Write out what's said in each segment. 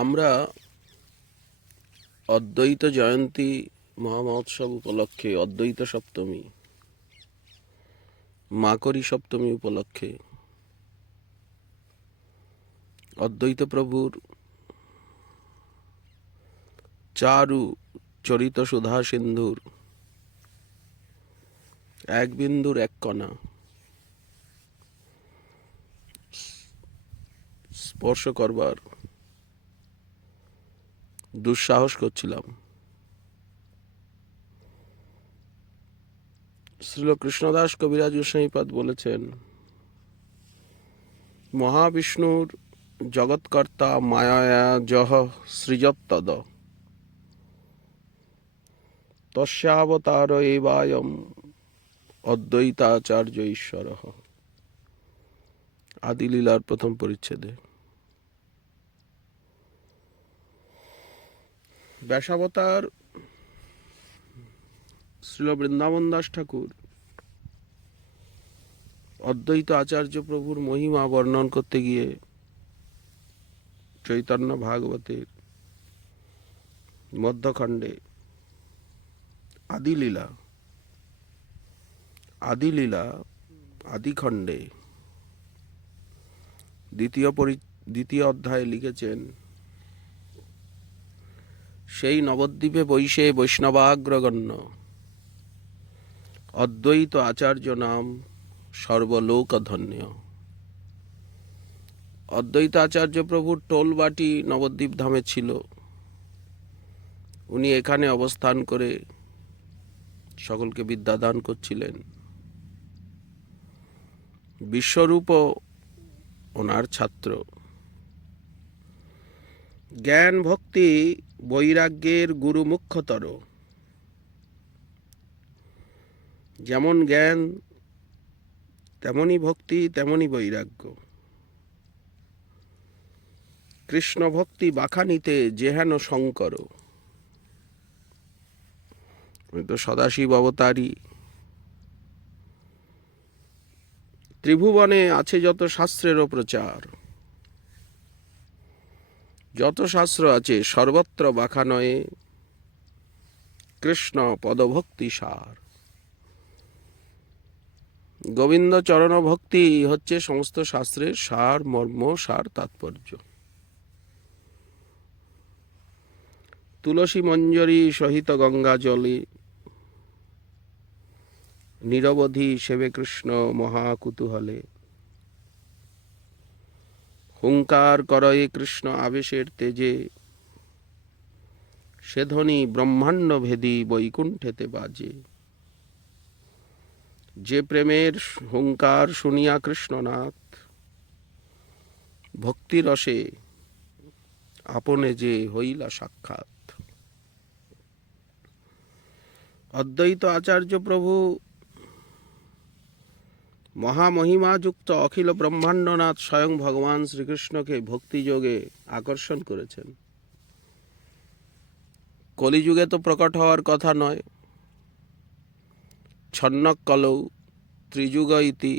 আমরা অদ্বৈত জয়ন্তী মহামহোৎসব উপলক্ষে অদ্বৈত সপ্তমী, মাকরী সপ্তমী উপলক্ষে অদ্বৈত প্রভুর চারু চরিত সুধা সিন্ধুর এক বিন্দুর এক কণা স্পর্শ করবার দুঃসাহস করছিলাম। শ্রীল কৃষ্ণদাস কবিরাজ গোস্বামীপাদ বলেছেন, মহাবিষ্ণুর জগৎকর্তা মায়া যহ সৃজত্তদ তস্যাবতার এবায়ম অদ্বৈতাচার্য ঈশ্বর। আদিলীলার প্রথম পরিচ্ছেদে ব্যাসাবতার শ্রীল বৃন্দাবন দাস ঠাকুর অদ্বৈত আচার্য প্রভুর মহিমা বর্ণন করতে গিয়ে চৈতন্য ভাগবতের মধ্যখণ্ডে আদিলীলা আদিখণ্ডে দ্বিতীয় অধ্যায়ে লিখেছেন, সেই নবদ্বীপে বৈশে বৈষ্ণবাগ্রগণ্য অদ্বৈত আচার্য নাম সর্বলোকধন্য। অদ্বৈত আচার্য প্রভুর টোলবাটি নবদ্বীপ ধামে ছিল। উনি এখানে অবস্থান করে সকলকে বিদ্যাদান করছিলেন। বিশ্বরূপও ওনার ছাত্র। জ্ঞান ভক্তি বৈরাগ্যের গুরু মুখ্যতর। যেমন জ্ঞান তেমনি ভক্তি তেমনি বৈরাগ্য। কৃষ্ণ ভক্তি বাখানিতে যেহেন শঙ্কর। তো সদাশিব অবতারী। ত্রিভুবনে আছে যত শাস্ত্রেরও প্রচার। যত শাস্ত্র আছে সর্বত্র বাখানয়ে কৃষ্ণ পদভক্তি সার। গোবিন্দ চরণ ভক্তি হচ্ছে সমস্ত শাস্ত্রের সার মর্ম, সার তাৎপর্য। তুলসী মঞ্জরি সহিত গঙ্গা জলে নিরবধি সেবে কৃষ্ণ মহাকুতূহলে। হুঙ্কার করয়ে কৃষ্ণ আবেশের তেজে সে ধ্বনি ব্রহ্মাণ্ড ভেদী বৈকুণ্ঠেতে বাজে। যে প্রেমের হুঙ্কার শুনিয়া কৃষ্ণনাথ ভক্তিরসে আপনে যে হইলা সাক্ষাৎ। অদ্বৈত আচার্য প্রভু মহামহিমাযুক্ত অখিল ব্রহ্মাণ্ডনাথ স্বয়ং ভগবান শ্রীকৃষ্ণকে ভক্তিযোগে আকর্ষণ করেছেন। কলিযুগে তো প্রকট হওয়ার কথা নয়। ছন্নক কলৌ ত্রিযুগ ইতি।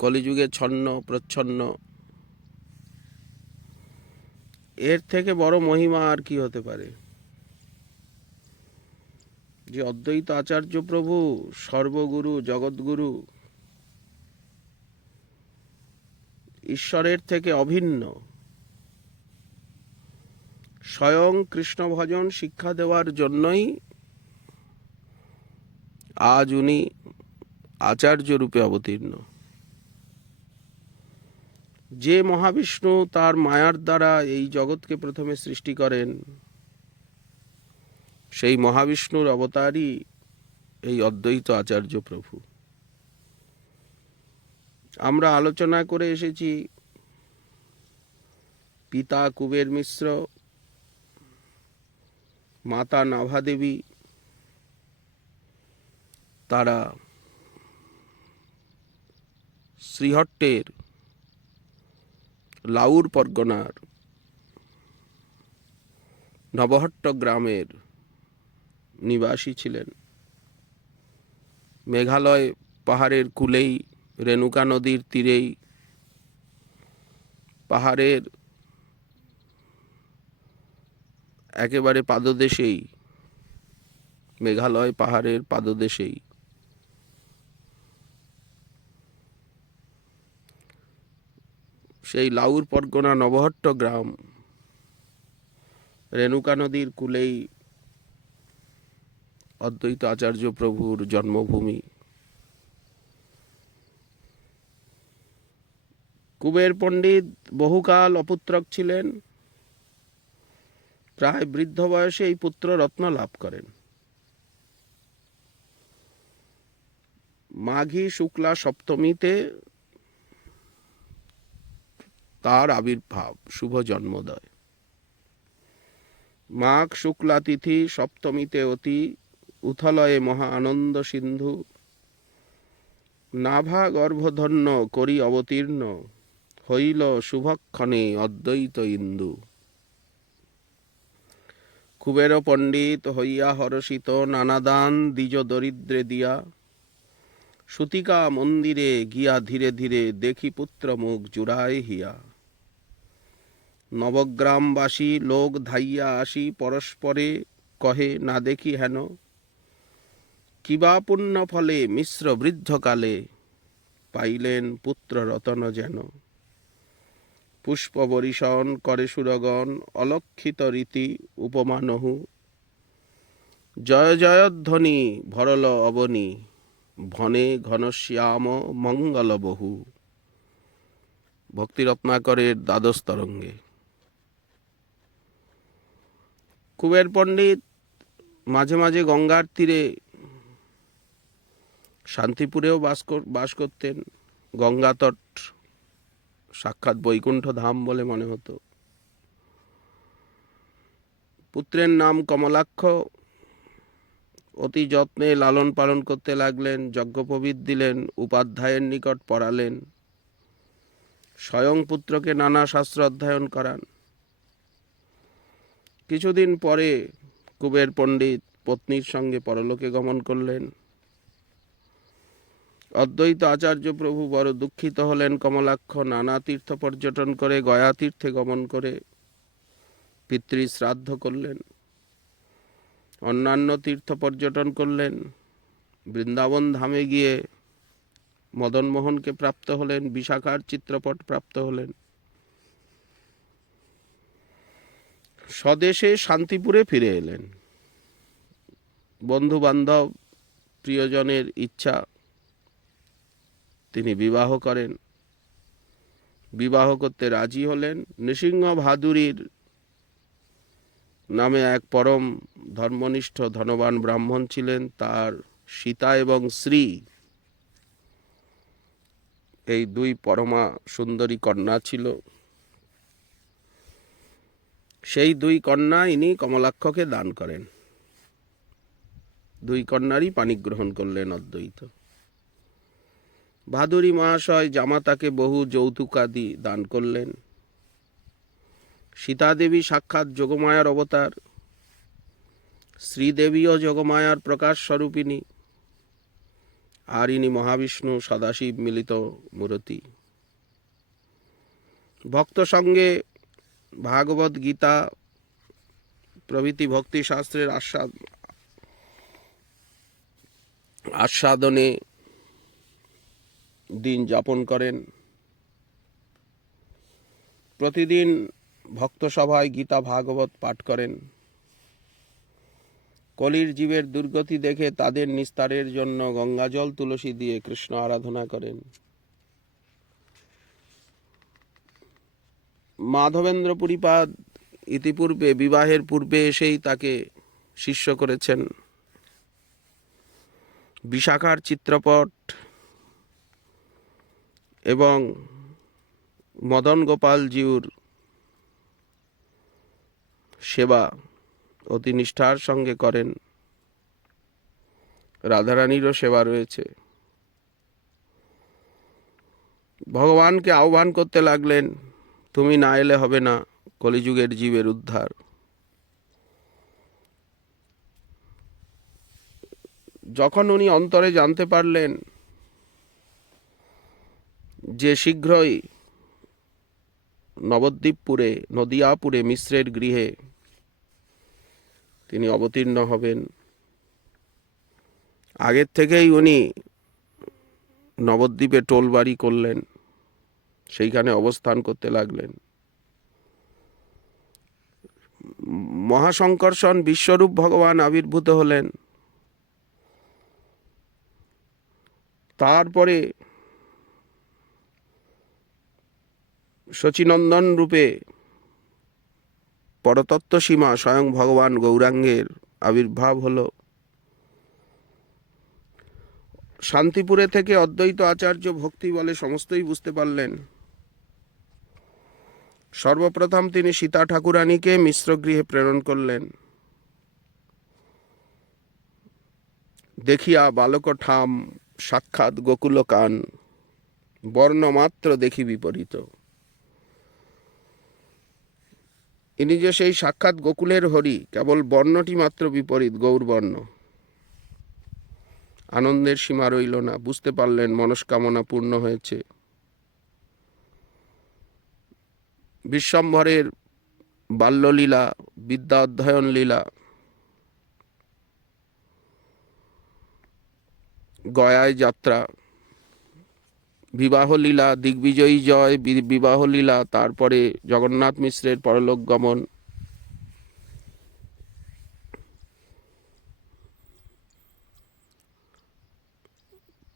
কলিযুগে ছন্ন প্রচ্ছন্ন, এর থেকে বড় মহিমা আর কি হতে পারে? যে অদ্বৈত আচার্য প্রভু সর্বগুরু, জগৎগুরু, ঈশ্বরের থেকে অভিন্ন, স্বয়ং কৃষ্ণ ভজন শিক্ষা দেওয়ার জন্যই আজ উনি আচার্য রূপে অবতীর্ণ। যে মহাবিষ্ণু তার মায়ার দ্বারা এই জগৎকে প্রথমে সৃষ্টি করেন, সেই মহাবিষ্ণুর অবতারই এই অদ্বৈত আচার্য প্রভু। আমরা আলোচনা করে এসেছি পিতা কুবের মিশ্র, মাতা নাভা দেবী, তারা শ্রীহট্টের লাউর পরগনার নবহট্ট গ্রামের নিবাসী ছিলেন। মেঘালয় পাহাড়ের কূলেই, রেণুকা নদীর তীরেই, পাহাড়ের একেবারে পাদদেশেই, মেঘালয় পাহাড়ের পাদদেশেই। সেই লাউর পরগনা নবহট্ট গ্রাম, রেণুকা নদীর কূলেই অদ্বৈত আচার্য প্রভুর জন্মভূমি। কুবের পণ্ডিত বহুকাল অপুত্রক ছিলেন। প্রায় বৃদ্ধ বয়সে এই পুত্র রত্ন লাভ করেন। মাঘী শুক্লা সপ্তমীতে তার আবির্ভাব, শুভ জন্মোদয়। মাঘ শুক্লা তিথি সপ্তমীতে অতি উথলয়ে মহা আনন্দ সিন্ধু, নাভা গর্ভধন্য করি অবতীর্ণ, হইল শুভক্ষণে অদ্বৈত ইন্দু। কুবের পণ্ডিত হইয়া হরষিত, নানাদান দ্বিজ দরিদ্রে দিয়া, সুতিকা মন্দিরে গিয়া ধীরে ধীরে, দেখি পুত্র মুখ জুড়ায় হিয়া। নবগ্রামবাসী লোক ধাইয়া আসি, পরস্পরে কহে না দেখি হেন, কিবা পুণ্য ফলে মিশ্র বৃদ্ধকালে, পাইলেন পুত্র রতন যেন। পুষ্প বরিশন করে সুরগণ, অলক্ষিত রীতি উপমা নহু, জয় জয়ধ্বনি ভরল অবনী, ভনে ঘনশ্যাম মঙ্গল বহু। ভক্তি রত্নাকরের দ্বাদশ তরঙ্গে। কুবের পণ্ডিত মাঝে মাঝে গঙ্গার তীরে শান্তিপুরেও বাস করতেন। গঙ্গা তট সাক্ষাৎ বৈকুণ্ঠ ধাম বলে মনে হতো। পুত্রের নাম কমলাক্ষ। অতি যত্নে লালন পালন করতে লাগলেন, যজ্ঞোপবীত দিলেন, উপাধ্যায়ের নিকট পড়ালেন, স্বয়ং পুত্রকে নানা শাস্ত্র অধ্যয়ন করান। কিছুদিন পরে কুবের পণ্ডিত পত্নীর সঙ্গে পরলোকে গমন করলেন। অদ্বৈত আচার্য প্রভু বড় দুঃখিত হলেন। কমলাক্ষ নানা তীর্থ পর্যটন করে, গয়া তীর্থে গমন করে পিতৃ শ্রাদ্ধ করলেন, অন্যান্য তীর্থ পর্যটন করলেন। বৃন্দাবন ধামে গিয়ে মদনমোহনকে প্রাপ্ত হলেন, বিশাখার চিত্রপট প্রাপ্ত হলেন। স্বদেশে শান্তিপুরে ফিরে এলেন। বন্ধু বান্ধব প্রিয়জনের ইচ্ছা, তিনি বিবাহ করেন। বিবাহ করতে রাজি হলেন। নৃসিংহ ভাদুরীর নামে এক পরম ধর্মনিষ্ঠ ধনবান ব্রাহ্মণ ছিলেন। তার সীতা এবং শ্রী এই দুই পরমা সুন্দরী কন্যা ছিল। সেই দুই কন্যা ইনি কমলাক্ষকে দান করেন। দুই কন্যারই পাণিগ্রহণ করলেন অদ্বৈত। ভাদুরী মহাশয় জামাতাকে বহু যৌতুকাদি দান করলেন। সীতাদেবী সাক্ষাৎ যোগমায়ার অবতার, শ্রীদেবীও যোগমায়ার প্রকাশ স্বরূপিণী, আর ইনি মহাবিষ্ণু সদাশিব মিলিত মূরতি। ভক্ত সঙ্গে ভাগবত গীতা প্রভৃতি ভক্তি শাস্ত্রের আস্বাদনে দিন যাপন করেন। প্রতিদিন ভক্ত সভায় গীতা ভাগবত পাঠ করেন। কলির জীবের দুর্গতি দেখে তাদের নিস্তারের জন্য গঙ্গাজল তুলসী দিয়ে কৃষ্ণ আরাধনা করেন। মাধবেন্দ্র পুরীপাদ ইতিপূর্বে বিবাহের পূর্বে এসেই তাকে শিষ্য করেছেন। বিশাখার চিত্রপট এবং মদন গোপাল জিউর সেবা অতি নিষ্ঠার সঙ্গে করেন। রাধারানীরও সেবা রয়েছে। ভগবানকে আহ্বান করতে লাগলেন, তুমি না এলে হবে না কলিযুগের জীবের উদ্ধার। যখন উনি অন্তরে জানতে পারলেন যে শীঘ্রই নবদ্বীপপুরে নদিয়াপুরে মিশ্রের গৃহে তিনি অবতীর্ণ হবেন। আগের থেকেই উনি নবদ্বীপে টোলবাড়ি করলেন, সেইখানে অবস্থান করতে লাগলেন। মহাসংকর্ষণ বিশ্বরূপ ভগবান আবির্ভূত হলেন। তারপরে শচীনন্দন রূপে পরতত্ত্ব সীমা স্বয়ং ভগবান গৌরাঙ্গের আবির্ভাব হলো। শান্তিপুরে থেকে অদ্বৈত আচার্য ভক্তি বলে সমস্তই বুঝতে পারলেন। সর্বপ্রথম তিনি সীতা ঠাকুরানীকে মিশ্রগৃহে প্রেরণ করলেন। দেখিয়া বালক ঠাম সাক্ষাৎ গোকুল কান, বর্ণমাত্র দেখি বিপরীত। ইনি যে সেই সাক্ষাৎ গোকুলের হরি, কেবল বর্ণটি মাত্র বিপরীত, গৌরবর্ণ। আনন্দের সীমা রইল না, বুঝতে পারলেন মনস্কামনা পূর্ণ হয়েছে। বিশ্বম্ভরের বাল্যলীলা, বিদ্যা অধ্যয়ন লীলা, গয়ায় যাত্রা, বিবাহ লীলা, দিগ্বিজয়ী জয়, বিবাহ লীলা, তারপরে জগন্নাথ মিশ্রের পরলোক গমন,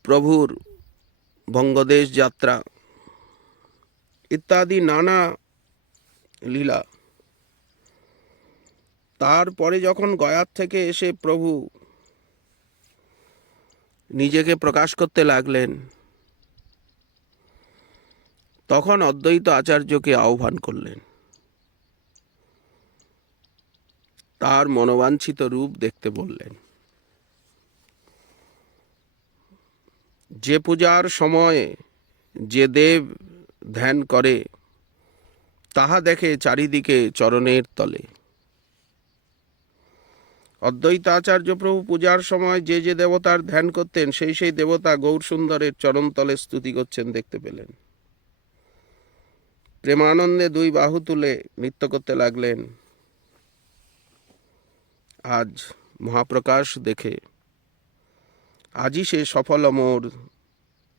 প্রভুর বঙ্গদেশ যাত্রা ইত্যাদি নানা লীলা। তারপরে যখন গয়ার থেকে এসে প্রভু নিজেকে প্রকাশ করতে লাগলেন, তখন অদ্বৈত আচার্যকে আহ্বান করলেন, তার মনোবাঞ্ছিত রূপ দেখতে বললেন। যে পূজার সময়ে যে দেব ধ্যান করে, তাহা দেখে চারিদিকে চরণের তলে। অদ্বৈত আচার্য প্রভু পূজার সময় যে যে দেবতার ধ্যান করতেন, সেই সেই দেবতা গৌরসুন্দরের চরণতলে স্তুতি করছেন দেখতে পেলেন। প্রেমানন্দে দুই বাহু তুলে নৃত্য করতে লাগলেন। আজ মহাপ্রকাশ দেখে, আজি সে সফল মোর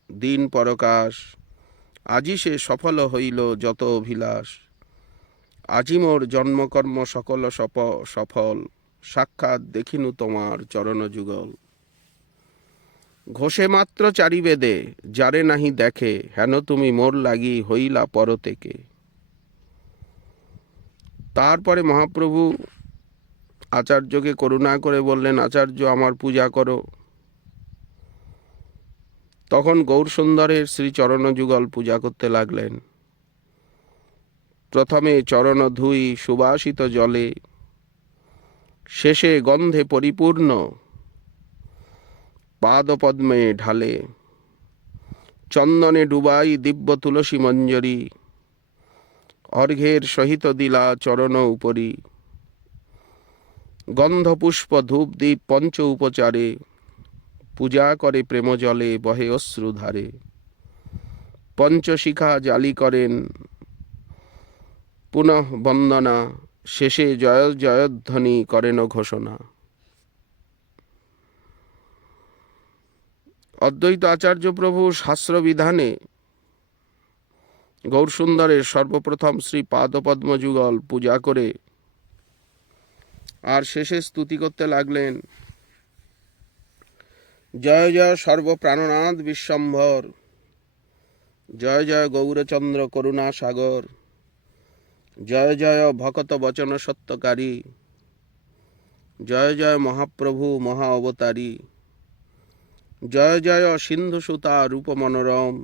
দিন পরকাশ, আজি সে সফল হইল যত অভিলাষ, আজি মোর জন্মকর্ম সকল সফল, সাক্ষাৎ দেখিনু তোমার চরণ যুগল। ঘোষে মাত্র চারি বেদে, যারে নাহি দেখে, হেন তুমি মোর লাগি হইলা পরতেকে। তারপরে মহাপ্রভু আচার্যকে করুণা করে বললেন, আচার্য আমার পূজা করো। তখন গৌরসুন্দরের শ্রীচরণ যুগল পূজা করতে লাগলেন। প্রথমে চরণ ধুই সুবাসিত জলে, শেষে গন্ধে পরিপূর্ণ পাদপদ্মে ঢালে, চন্দনে ডুবাই দিব্য তুলসী মঞ্জরি, অর্ঘ্যের সহিত দিলা চরণ উপরি, গন্ধ পুষ্প ধূপ দীপ পঞ্চ উপচারে, পূজা করে প্রেম জলে বহে অশ্রুধারে, পঞ্চশিখা জালি করেন পুনঃ বন্দনা, শেষে জয় জয়ধ্বনি করেন ঘোষণা। অদ্বৈত আচার্য প্রভু শাস্ত্রবিধানে গৌরসুন্দরের সর্বপ্রথম শ্রী পাদপদ্ম যুগল পূজা করে আর শেষে স্তুতি করতে লাগলেন, জয় জয় সর্বপ্রাণনাথ বিশ্বম্ভর, জয় জয় গৌরচন্দ্র করুণা সাগর, জয় জয় ভকত বচন সত্যকারী, জয় জয় মহাপ্রভু মহা অবতারী, জয় জয় সিন্ধুসুতা রূপ মনোরম,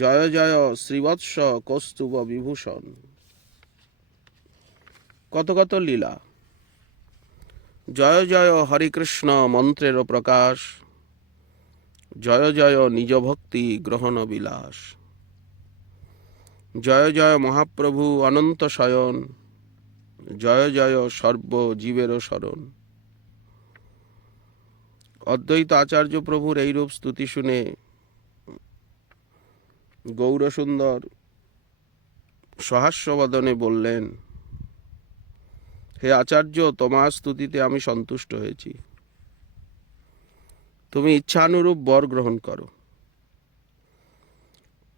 জয় জয় শ্রীবৎস কৌস্তুভ বিভূষণ। কত কত লীলা। জয় জয় হরিকৃষ্ণ মন্ত্রের প্রকাশ, জয় জয় নিজ ভক্তি গ্রহণ বিলাস, জয় জয় মহাপ্রভু অনন্ত শয়ন, জয় জয় সর্বজীবের শরণ। অদ্বৈত আচার্য প্রভুর এইরূপ স্তুতি শুনে গৌরসুন্দর সহাস্যবদনে বললেন, হে আচার্য, তোমার স্তুতিতে আমি সন্তুষ্ট হয়েছি, তুমি ইচ্ছানুরূপ বর গ্রহণ করো।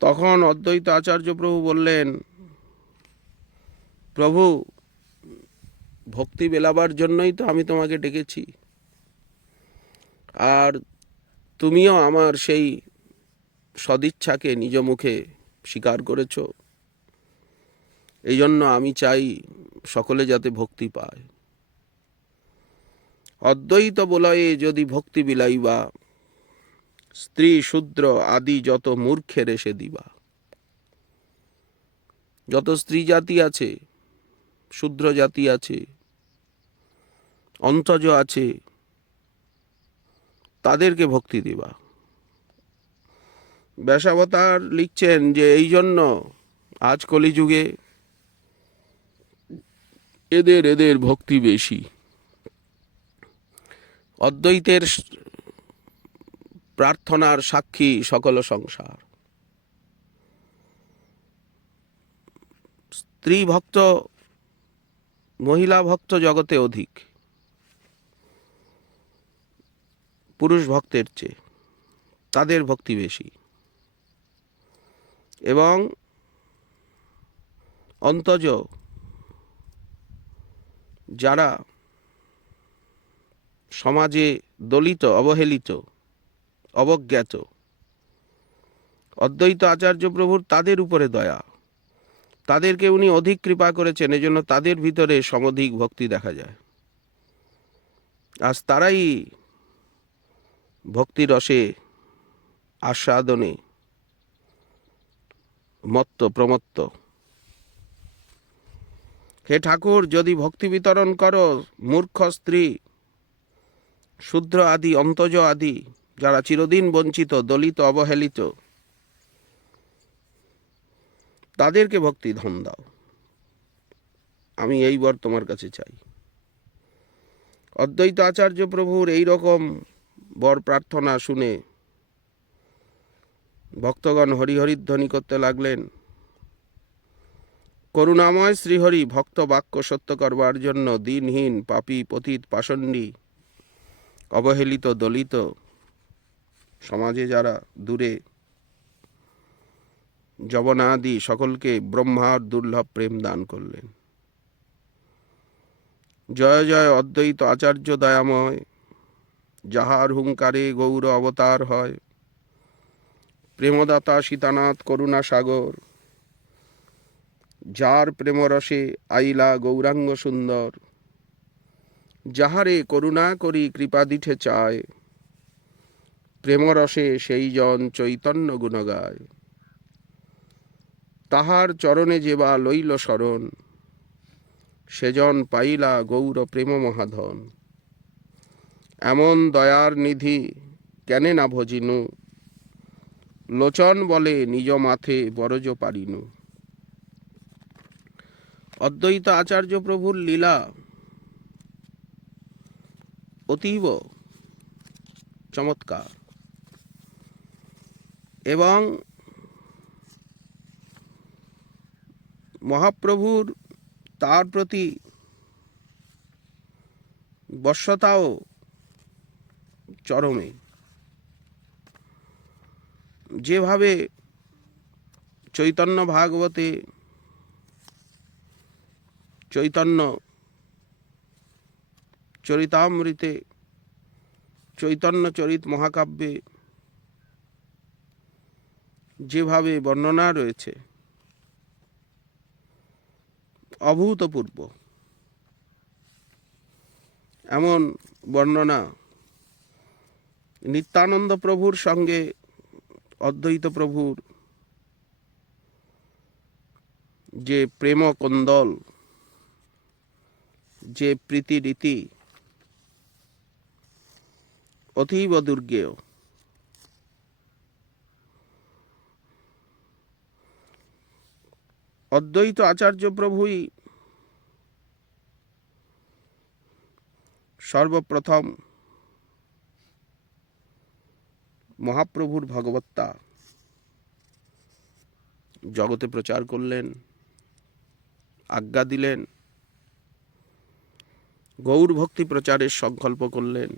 তখন অদ্বৈত আচার্য প্রভু বললেন, প্রভু, ভক্তি বেলাবার জন্যই তো আমি তোমাকে ডেকেছি, আর তুমিও আমার সেই সদিচ্ছাকে নিজ মুখে স্বীকার করেছ। এই জন্য আমি চাই সকলে যাতে ভক্তি পায়। অদ্বৈত বলয়ে যদি ভক্তি বিলাইবা, স্ত্রী শূদ্র আদি যত মূর্খের এসে দিবা। যত স্ত্রী জাতি আছে, শূদ্র জাতি আছে, অন্তজ আছে, তাদেরকে ভক্তি দিবা। ব্যাসাবতার লিখছেন যে এই জন্য আজ কলিযুগে এদের ভক্তি বেশি। অদ্বৈতের প্রার্থনার সাক্ষী সকল সংসার। স্ত্রী ভক্ত, মহিলা ভক্ত জগতে অধিক পুরুষ ভক্তের চেয়ে, তাদের ভক্তি বেশি। এবং অন্তজ যারা সমাজে দলিত, অবহেলিত, অবজ্ঞাত, অদ্বৈত আচার্য প্রভুর তাদের উপরে দয়া, তাদেরকে উনি অধিক কৃপা করেছেন, এজন্য তাদের ভিতরে সমধিক ভক্তি দেখা যায়। আজ তারাই ভক্তি রসে আস্বাদনে মত্ত প্রমত্ত। হে ঠাকুর, যদি ভক্তি বিতরণ করো মূর্খ স্ত্রী, শূদ্র আদি, অন্তজ আদি, যারা চিরদিন বঞ্চিত, দলিত, অবহেলিত, তাদেরকে ভক্তি ধন দাও। আমি এই বর তোমার কাছে চাই। অদ্বৈত আচার্য প্রভুর এই রকম বর প্রার্থনা শুনে ভক্তগণ হরিহরিধ্বনি করতে লাগলেন। করুণাময় শ্রীহরি ভক্ত বাক্য সত্য করবার জন্য দিনহীন, পাপী, পতিত, পাষণ্ডী, অবহেলিত, দলিত, সমাজে যারা দূরে, যবনাদি সকলকে ব্রহ্মার দুর্লভ প্রেম দান করলেন। জয় জয় অদ্বৈত আচার্য দয়াময়, যাহার হুঙ্কারে গৌর অবতার হয়। প্রেমদাতা সীতানাথ করুণা সাগর, যার প্রেমরসে আইলা গৌরাঙ্গ সুন্দর। যাহারে করুণা করি কৃপা দিঠে চায়, প্রেমরসে সেই জন চৈতন্য গুণ গায়। তাহার চরণে যেবা লইল শরণ, সেজন পাইলা গৌর প্রেম মহাধন। এমন দয়ার নিধি কেনে না ভজিনু, লোচন বলে নিজ মাথে বরজ পারিনু। অদ্বৈত আচার্য প্রভুর লীলা অতীব চমৎকার, এবং মহাপ্রভুর তার প্রতি বশ্যতাও চরমে। যেভাবে চৈতন্য ভাগবতে, চৈতন্য চরিতামৃতে, চৈতন্য চরিত মহাকাব্যে যেভাবে বর্ণনা রয়েছে, অভূতপূর্ব এমন বর্ণনা নিত্যানন্দ প্রভুর সঙ্গে অদ্বৈত প্রভুর যে প্রেম কন্দল, যে প্রীতি রীতি অতীব দুর্গেয়। অদ্বৈত আচার্য প্রভুই সর্বপ্রথম মহাপ্রভুর ভগবত্তা জগতে প্রচার করলেন, আজ্ঞা দিলেন। গৌর ভক্তি প্রচারের সংকল্প করলেন,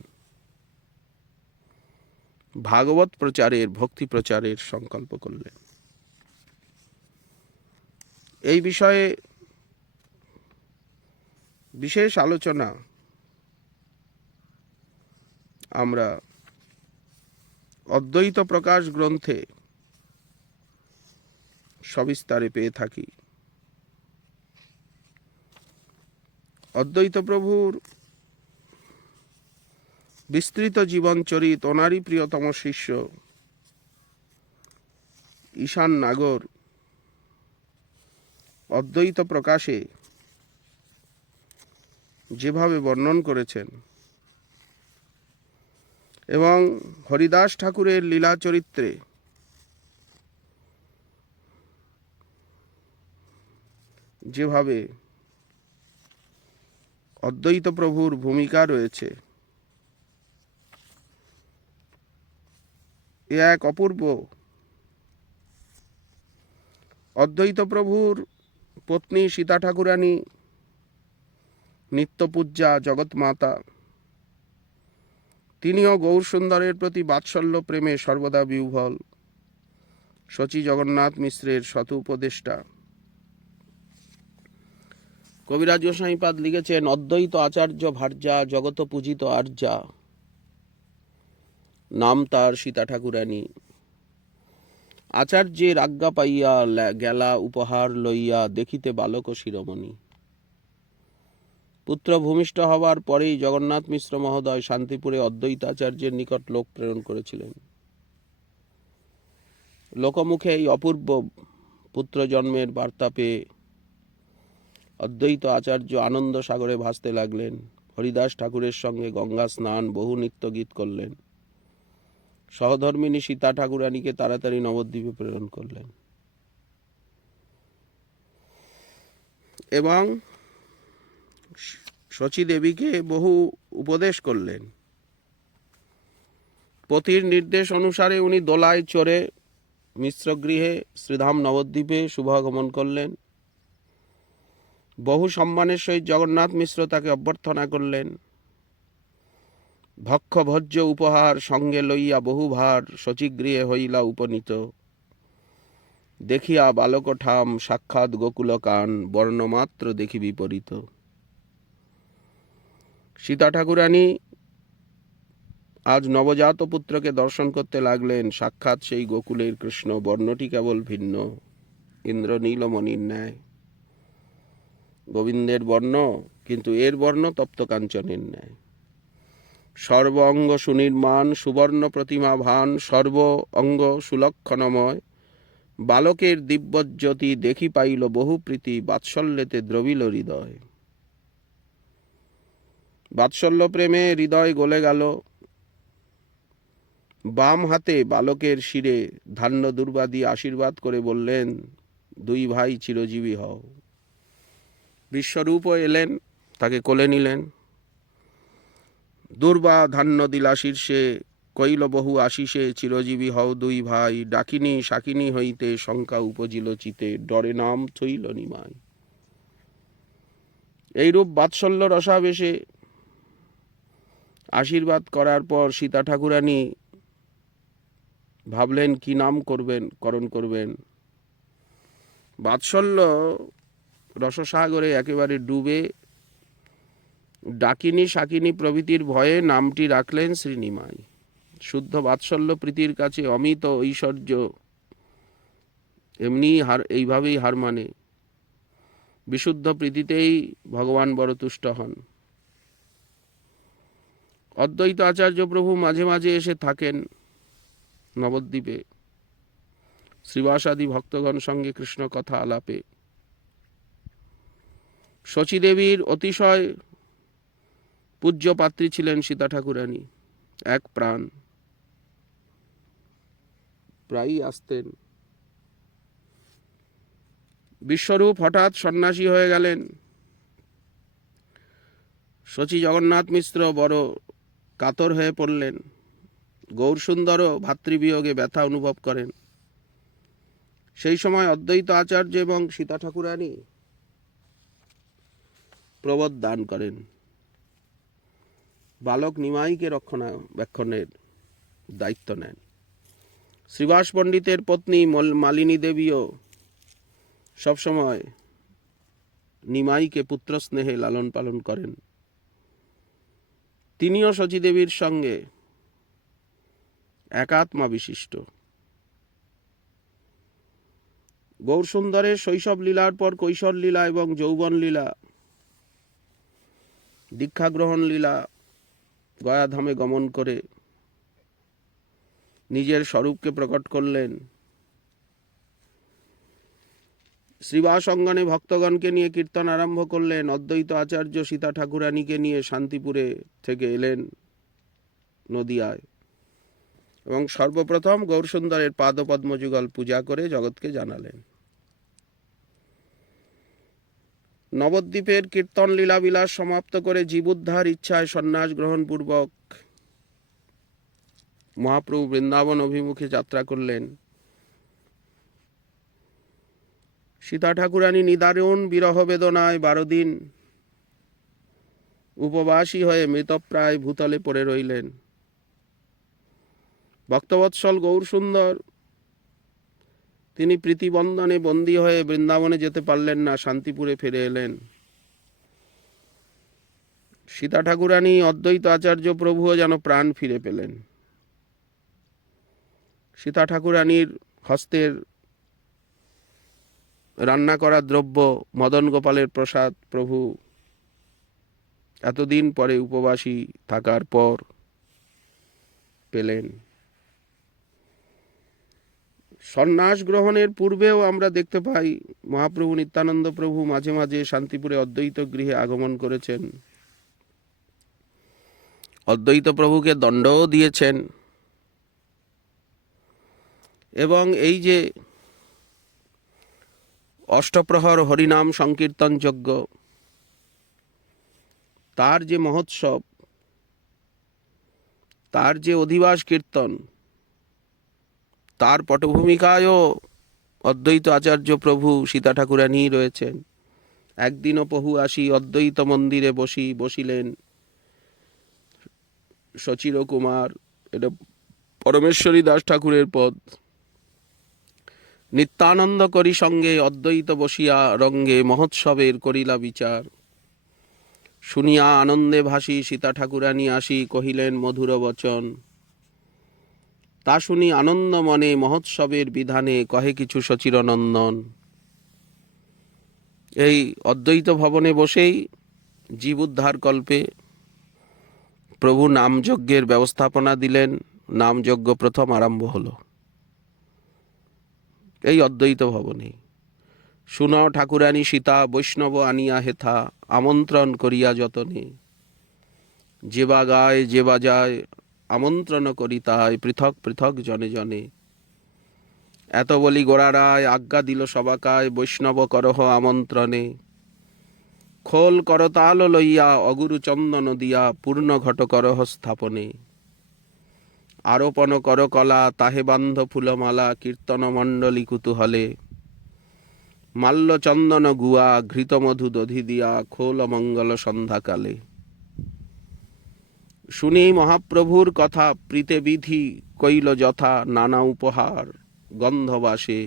ভাগবত প্রচারের, ভক্তি প্রচারের সংকল্প করলেন। এই বিষয়ে বিশেষ আলোচনা আমরা অদ্বৈত প্রকাশ গ্রন্থে সবিস্তারে পেয়ে থাকি। অদ্বৈত প্রভুর বিস্তৃত জীবনচরিত ওনারই প্রিয়তম শিষ্য ঈশান নাগর অদ্বৈত প্রকাশে যেভাবে বর্ণন করেছেন এবং হরিদাস ঠাকুরের লীলা চরিত্রে যেভাবে অদ্বৈত প্রভুর ভূমিকা রয়েছে, এ এক অপূর্ব। অদ্বৈত প্রভুর পত্নী সীতা ঠাকুরানী নিত্যপূজ্যা জগৎমাতা, তিনিও গৌরসুন্দরের প্রতি বাৎসল্য প্রেমে সর্বদা বিহ্বল, শচী জগন্নাথ মিশ্রের শত উপদেষ্টা। কবিরাজ গোসাইপাদ লিখেছেন, অদ্বৈত আচার্য ভার্যা জগত পূজিত আর্যা, নাম তার সীতা ঠাকুরানী। আচার্যের আজ্ঞা পাইয়া গেলা উপহার লইয়া, দেখিতে বালক শিরোমণি। পুত্র ভূমিষ্ঠ হওয়ার পরেই জগন্নাথ মিশ্র মহোদয় শান্তিপুরে অদ্বৈত আচার্যের নিকট লোক প্রেরণ করেছিলেন। লোকমুখে এই অপূর্ব পুত্র জন্মের বার্তা পেয়ে অদ্বৈত আচার্য আনন্দ সাগরে ভাসতে লাগলেন। হরিদাস ঠাকুরের সঙ্গে গঙ্গা স্নান, বহু নিত্য গীত করলেন। সহধর্মিনী সীতা ঠাকুরানীকে তাড়াতাড়ি নবদ্বীপে প্রেরণ করলেন এবং শচী দেবীকে বহু উপদেশ করলেন। পতির নির্দেশ অনুসারে উনি দোলায় চড়ে মিশ্রগৃহে শ্রীধাম নবদ্বীপে শুভাগমন করলেন। বহু সম্মানের সহিত জগন্নাথ মিশ্র তাকে অভ্যর্থনা করলেন। ভক্ষ ভোজ্য উপহার সঙ্গে লইয়া বহুভার শচীগৃহে হইলা উপনীত। দেখিয়া বালক ঠাম সাক্ষাৎ গোকুল কান, বর্ণমাত্র দেখি বিপরীত। সীতা ঠাকুরানী আজ নবজাত পুত্রকে দর্শন করতে লাগলেন। সাক্ষাৎ সেই গোকুলের কৃষ্ণ, বর্ণটি কেবল ভিন্ন, ইন্দ্রনীলমণির ন্যায়। গোবিন্দের বর্ণ, কিন্তু এর বর্ণ তপ্ত কাঞ্চনের ন্যায়। সর্ব অঙ্গ সুনির্মাণ, সুবর্ণ প্রতিমা ভান, সর্ব অঙ্গ সুলক্ষণময়। বালকের দিব্যজ্যোতি দেখি পাইল বহু প্রীতি, বাৎসল্যেতে দ্রবিল হৃদয়। বাৎসল্য প্রেমে হৃদয় গলে গেল। বাম হাতে বালকের শিরে ধান্য দুর্বা দিয়ে আশীর্বাদ করে বললেন, দুই ভাই চিরজীবী হও। বিশ্বরূপও এলেন, তাকে কোলে নিলেন। দুর্বা ধান্য দিলা শীর্ষে, কইল বহু আশিসে, চিরজীবী হও দুই ভাই। ডাকিনী শাকিনী হইতে শঙ্কা উপজিল চিতে, ডরে নাম থইল নিমাই। এইরূপ বাৎসল্য রসাবেশে আশীর্বাদ করার পর সীতা ঠাকুরানী ভাবলেন কি নাম করণ করবেন। বাৎসল্য রসসাগরে একেবারে ডুবে ডাকিনী শাকিনী প্রভৃতির ভয়ে নামটি রাখলেন শ্রীনিমাই। শুদ্ধ বাৎসল্য প্রীতির কাছে অমিত ঐশ্বর্য এমনি এইভাবেই হার মানে। বিশুদ্ধ প্রীতিতেই ভগবান বড় তুষ্ট হন। অদ্বৈত আচার্য প্রভু মাঝে মাঝে এসে থাকেন নবদ্বীপে, শ্রীবাসাদি ভক্তগণ সঙ্গে কৃষ্ণ কথা আলাপে। শচীদেবীর অতিশয় পূজ্য পাত্রী ছিলেন সীতা ঠাকুরানী, এক প্রাণ, প্রায়ই আসতেন। বিশ্বরূপ হঠাৎ সন্ন্যাসী হয়ে গেলেন। শচী জগন্নাথ মিশ্র বড় কাতর হয়ে পড়লেন। গৌরসুন্দরও ভাতৃবিয়োগে ব্যথা অনুভব করেন। সেই সময় অদ্বৈত আচার্য এবং সীতা ঠাকুরানী প্রবোধ দান করেন। বালক নিমাইকে রক্ষণাবেক্ষণের দায়িত্ব নেন। শ্রীবাস পণ্ডিতের পত্নী মালিনী দেবীও সবসময় নিমাইকে পুত্র স্নেহে লালন পালন করেন। তিনিও শচীদেবীর সঙ্গে একাত্মা বিশিষ্ট। গৌরসুন্দরের শৈশব লীলার পর কৈশোর লীলা এবং যৌবন লীলা, দীক্ষা গ্রহণ লীলা, গয়াধামে গমন করে নিজের স্বরূপকে প্রকট করলেন। শ্রীবাস অঙ্গনে ভক্তগণকে নিয়ে কীর্তন আরম্ভ করলেন। অদ্বৈত আচার্য সীতা ঠাকুরানীকে নিয়ে শান্তিপুরে থেকে এলেন নদিয়ায় এবং সর্বপ্রথম গৌরসুন্দরের পাদপদ্মযুগল পূজা করে জগৎকে জানালেন। নবদ্বীপের কীর্তন লীলাবিলাস সমাপ্ত করে জীবুদ্ধার ইচ্ছায় সন্ন্যাস গ্রহণপূর্বক মহাপ্রভু বৃন্দাবন অভিমুখে যাত্রা করলেন। সীতা ঠাকুরানী নিদারুণ বিরহ বেদনায় 12 দিন উপবাসী হয়ে মৃতপ্রায় ভূতলে পড়ে রইলেন। ভক্তবৎসল গৌরসুন্দর তিনি প্রীতিবন্ধনে বন্দী হয়ে বৃন্দাবনে যেতে পারলেন না, শান্তিপুরে ফিরে এলেন। সীতা ঠাকুরানী অদ্বৈত আচার্য প্রভুও যেন প্রাণ ফিরে পেলেন। সীতা ঠাকুরানীর হস্তের রান্না করা দ্রব্য মদন গোপালের প্রসাদ প্রভু এতদিন পরে উপবাসী থাকার পর পেলেন। সন্ন্যাস গ্রহণের পূর্বেও আমরা দেখতে পাই মহাপ্রভু নিত্যানন্দ প্রভু মাঝে মাঝে শান্তিপুরে অদ্বৈত গৃহে আগমন করেছেন, অদ্বৈত প্রভুকে দণ্ডও দিয়েছেন এবং এই যে অষ্টপ্রহর হরিনাম সংকীর্তন যজ্ঞ, তার যে মহোৎসব, তার যে অধিবাস কীর্তন, তার পটভূমিকায়ও অদ্বৈত আচার্য প্রভু সীতা ঠাকুরানী রয়েছেন। একদিনও পহু আসি অদ্বৈত মন্দিরে বসিলেন সচির কুমার, এটা পরমেশ্বরী দাস ঠাকুরের পদ। নিত্যানন্দ করি সঙ্গে অদ্বৈত বসিয়া রঙ্গে মহোৎসবের করিলা বিচার। শুনিয়া আনন্দে ভাসি সীতা ঠাকুরানী আসি কহিলেন মধুর বচন। তা শুনি আনন্দ মনে মহোৎসবের বিধানে কহে কিছু সচিরনন্দন। এই অদ্বৈত ভবনে বসেই জীব উদ্ধার কল্পে প্রভু নামযজ্ঞের ব্যবস্থাপনা দিলেন। নামযজ্ঞ প্রথম আরম্ভ হলো এই অদ্বৈত ভবনে। শুনাও ঠাকুরানী সীতা বৈষ্ণব আনিয়া হেথা, আমন্ত্রণ করিয়া যতনে। যেবা গায় যেবা যায় আমন্ত্রণ করি তাই, পৃথক পৃথক জনে জনে। এত বলি গোড়ারায় আজ্ঞা দিল সবাকায়, বৈষ্ণব করহ আমন্ত্রণে। খোল করতাল লইয়া অগুরু চন্দন দিয়া, পূর্ণ ঘট করহ স্থাপনে। আরোপণ কর কলা তাহে বান্ধ ফুলমালা, কীর্তন মণ্ডলী কুতূহলে। মাল্য চন্দন গুয়া ঘৃত মধু দধি দিয়া, খোল মঙ্গল সন্ধ্যাকালে। শুনি মহাপ্রভুর কথা প্রীতে বিধি, কইল যথা নানা উপহার। গন্ধবাসে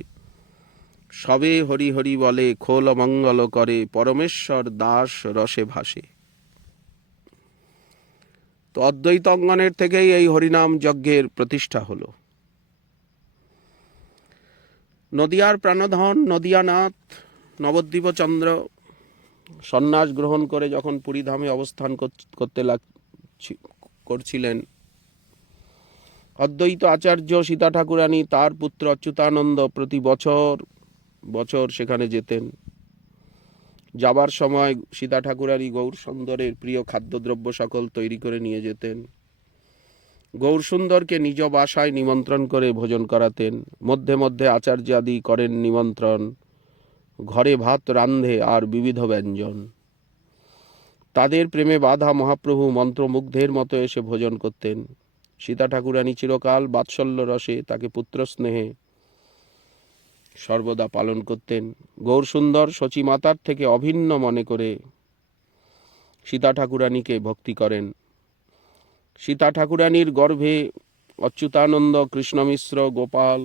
সবে হরি হরি বলে, খোল মঙ্গল করে পরমেশ্বর দাস রসে ভাসে। তো অদ্বৈত অঙ্গনের থেকেই এই হরিনাম যজ্ঞের প্রতিষ্ঠা হলো। নদিয়ার প্রাণধন নদিয়ানাথ নবদ্বীপচন্দ্র সন্ন্যাস গ্রহণ করে যখন পুরীধামে অবস্থান করছিলেন, অদ্বৈত আচার্য সীতা ঠাকুরানী তার পুত্র অচ্যুতানন্দ প্রতি বছর সেখানে যেতেন। যাবার সময় সীতা ঠাকুরানী গৌরসুন্দরের প্রিয় খাদ্যদ্রব্য সকল তৈরি করে নিয়ে যেতেন। গৌরসুন্দরকে নিজ বাসায় নিমন্ত্রণ করে ভোজন করাতেন। মধ্যে মধ্যে আচার্যাদি করেন নিমন্ত্রণ, ঘরে ভাত রান্ধে আর বিবিধ ব্যঞ্জন। তাদের প্রেমে বাধা মহাপ্রভু মন্ত্রমুগ্ধের মতো এসে ভোজন করতেন। সীতা ঠাকুরানী চিরকাল বাৎসল্য রসে তাকে পুত্র স্নেহে সর্বদা পালন করতেন। গৌরসুন্দর শচীমাতার থেকে অভিন্ন মনে করে সীতা ঠাকুরানীকে ভক্তি করেন। সীতা ঠাকুরানীর গর্ভে অচ্যুতানন্দ, কৃষ্ণ মিশ্র, গোপাল,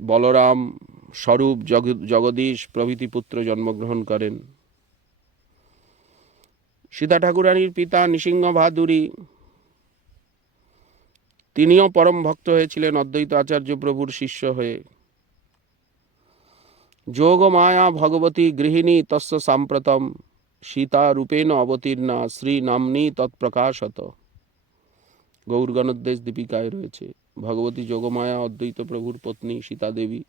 বলরাম, স্বরূপ, জগদীশ প্রভৃতি পুত্র জন্মগ্রহণ করেন। সীতা ঠাকুরানীর পিতা নৃসিংহ বাহাদুরী, তিনিও পরম ভক্ত হয়েছিলেন অদ্বৈত আচার্য প্রভুর শিষ্য হয়ে। যোগ মায়া ভগবতী গৃহিণী তস্য সাম্প্রতম সীতা রূপেণ অবতীর্ণা শ্রী নাম্নী তৎপ্রকাশত। গৌরগণোদ্দেশ দীপিকায় রয়েছে। ভগবতী যোগমায়া অদ্বৈত প্রভুর পত্নী সীতা দেবী,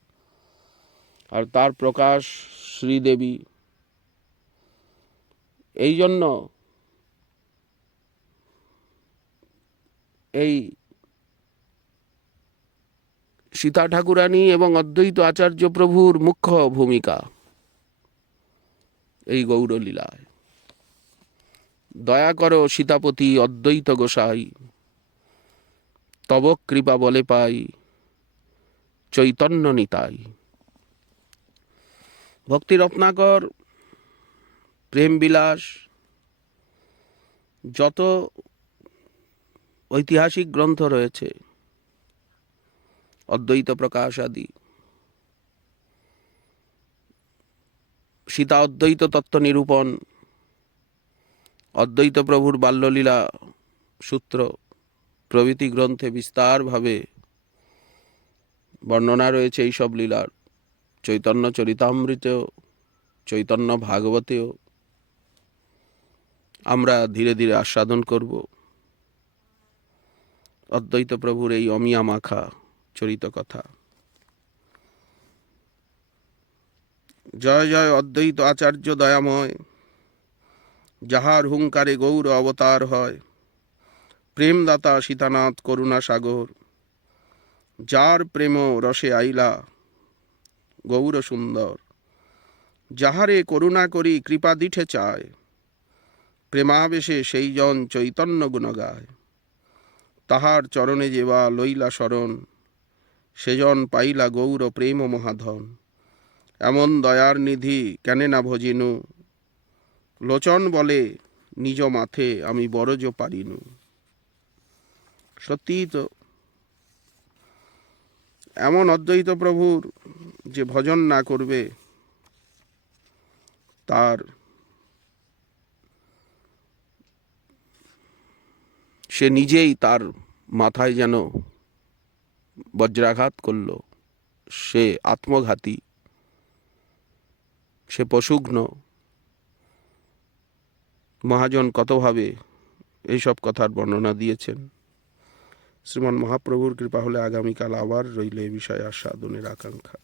আর তার প্রকাশ শ্রীদেবী। এই জন্য এই সীতা ঠাকুরানী এবং অদ্বৈত আচার্য প্রভুর মুখ্য ভূমিকা এই গৌরলীলায়। দয়া করো সীতাপতি অদ্বৈত গোসাই, তব কৃপা বলে পাই চৈতন্য নিতাই। ভক্তি রত্নাকর, প্রেম বিলাস, যত ঐতিহাসিক গ্রন্থ রয়েছে, অদ্বৈত প্রকাশ আদি, সীতা অদ্বৈত তত্ত্ব নিরূপণ, অদ্বৈত প্রভুর বাল্যলীলা সূত্র প্রভৃতি গ্রন্থে বিস্তারভাবে বর্ণনা রয়েছে এইসব লীলার। চৈতন্য চরিতামৃতেও, চৈতন্য ভাগবতেও আমরা ধীরে ধীরে আস্বাদন করব অদ্বৈত প্রভুর এই অমিয়া মাখা চরিত কথা। জয় জয় অদ্বৈত আচার্য দয়াময়, যাহার হুঙ্কারে গৌর অবতার হয়। প্রেমদাতা সীতানাথ করুণা সাগর, যার প্রেম রসে আইলা গৌর সুন্দর। যাহারে করুণা করি কৃপা দিঠে চায়, প্রেমাবেশে সেই জন চৈতন্য গুণ গায়। তাহার চরণে যেবা লইলা শরণ, সেজন পাইলা গৌর প্রেম মহাধন। এমন দয়ার নিধি কেনে না ভজিনু, লোচন বলে নিজ মাথে আমি বড়জ পারিনু। সত্যিই তো, এমন অদ্বৈত প্রভুর যে ভজন না করবে তার সে নিজেই তার মাথায় যেন বজ্রাঘাত করল। সে আত্মঘাতী, সে পশুঘ্ন। মহাজন কতভাবে এইসব কথার বর্ণনা দিয়েছেন। শ্রীমান মহাপ্রভুর কৃপা হলে আগামীকাল আবার রইল এ বিষয়ে আস্বাদনের আকাঙ্ক্ষা।